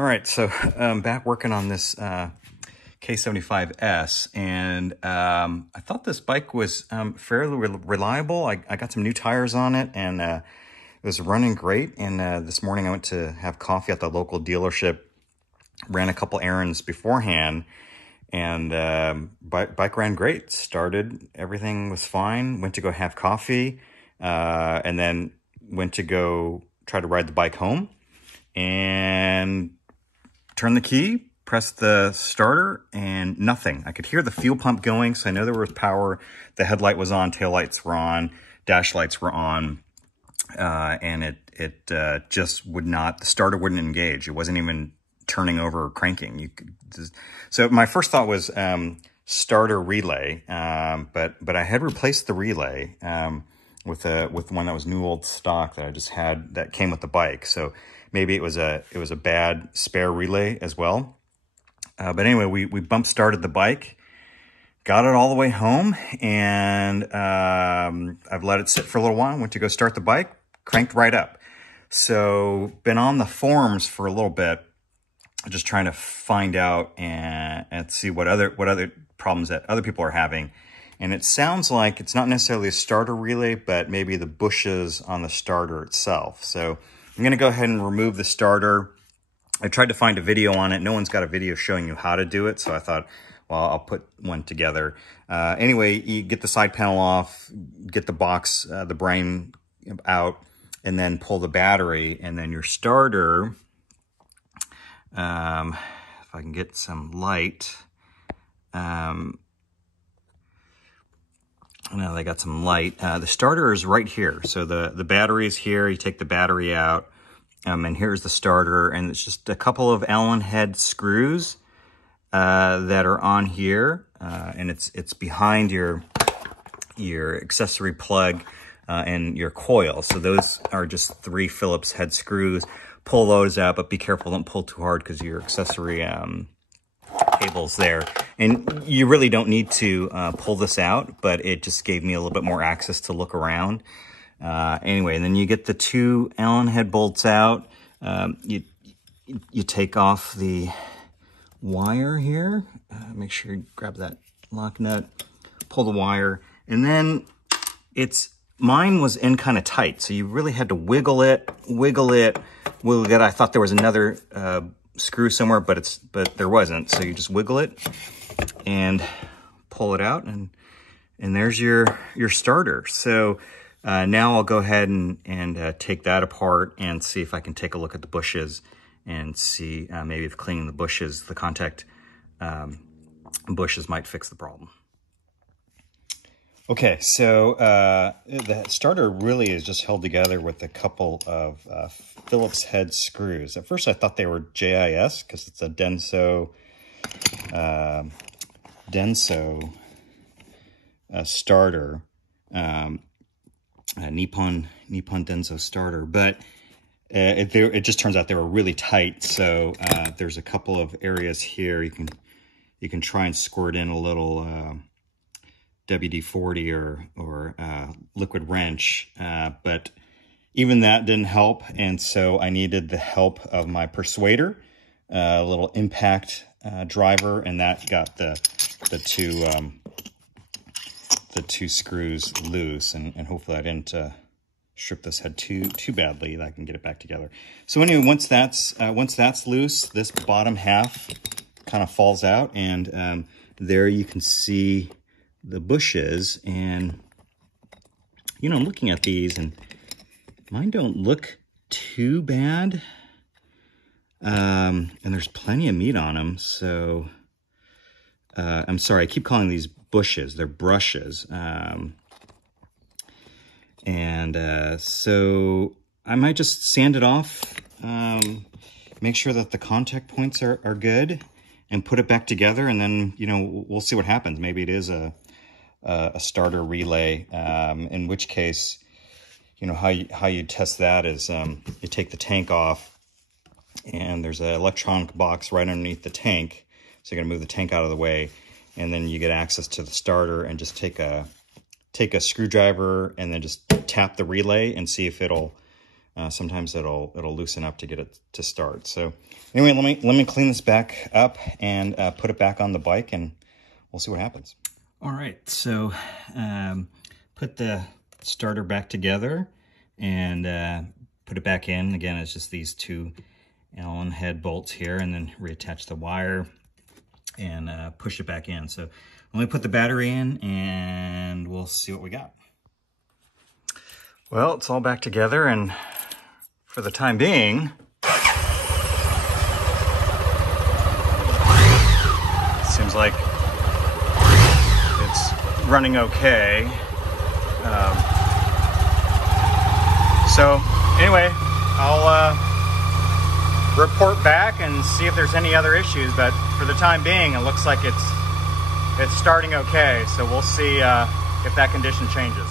All right, so I'm back working on this K75S, and I thought this bike was fairly reliable. I got some new tires on it, and it was running great. And this morning I went to have coffee at the local dealership, ran a couple errands beforehand, and bike ran great. Started, everything was fine. Went to go have coffee, and then went to go try to ride the bike home, and turned the key, pressed the starter, and nothing. I could hear the fuel pump going, so I know there was power. The headlight was on, tail lights were on, dash lights were on, and it just would not, the starter wouldn't engage. It wasn't even turning over or cranking. So my first thought was starter relay, but I had replaced the relay with one that was new old stock that I just had that came with the bike. So maybe it was a bad spare relay as well. But anyway, we bump started the bike, got it all the way home, and I've let it sit for a little while. Went to go start the bike, cranked right up. So been on the forums for a little bit, just trying to find out and see what other problems that other people are having. And it sounds like it's not necessarily a starter relay, but maybe the bushes on the starter itself. So I'm going to go ahead and remove the starter. I tried to find a video on it. No one's got a video showing you how to do it. So I thought, well, I'll put one together. Anyway, you get the side panel off, get the box, the brain out, and then pull the battery. And then your starter, if I can get some light, now they got some light. The starter is right here. So the battery is here. You take the battery out, and here's the starter. And it's just a couple of Allen head screws that are on here, and it's behind your accessory plug and your coil. So those are just 3 Phillips head screws. Pull those out, but be careful, don't pull too hard because your accessory cable's there. And you really don't need to pull this out, but it just gave me a little bit more access to look around. Anyway, and then you get the 2 Allen head bolts out. You take off the wire here. Make sure you grab that lock nut, pull the wire, and then mine was in kind of tight, so you really had to wiggle it. I thought there was another screw somewhere, but there wasn't. So you just wiggle it and pull it out, and there's your starter. So now I'll go ahead and take that apart and see if I can take a look at the bushes and see maybe if cleaning the bushes, the contact bushes might fix the problem. Okay, so the starter really is just held together with a couple of Phillips head screws. At first I thought they were JIS because it's a Denso starter, Nippon Denso starter, but it just turns out they were really tight. So there's a couple of areas here you can try and squirt in a little WD-40 or liquid wrench, but even that didn't help, and so I needed the help of my persuader, a little impact driver, and that got the two screws loose, and hopefully I didn't strip this head too badly that I can get it back together. So anyway, once that's loose, this bottom half kind of falls out, and there you can see the bushes. And I'm looking at these, and mine don't look too bad, and there's plenty of meat on them. So I'm sorry, I keep calling these bushes, they're brushes. So I might just sand it off, make sure that the contact points are good, and put it back together, and then we'll see what happens. Maybe it is a starter relay, in which case how you test that is you take the tank off, and there's an electronic box right underneath the tank, so you're gonna move the tank out of the way, and then you get access to the starter, and just take a screwdriver and then just tap the relay and see if it'll sometimes it'll loosen up to get it to start. So anyway, let me clean this back up and put it back on the bike, and we'll see what happens. All right, so put the starter back together and put it back in. Again, it's just these 2 Allen head bolts here, and then reattach the wire and push it back in. So let me put the battery in and we'll see what we got. Well, it's all back together, and for the time being, it seems like it's running okay. So anyway, I'll report back and see if there's any other issues, but for the time being, it looks like it's starting okay. So we'll see if that condition changes.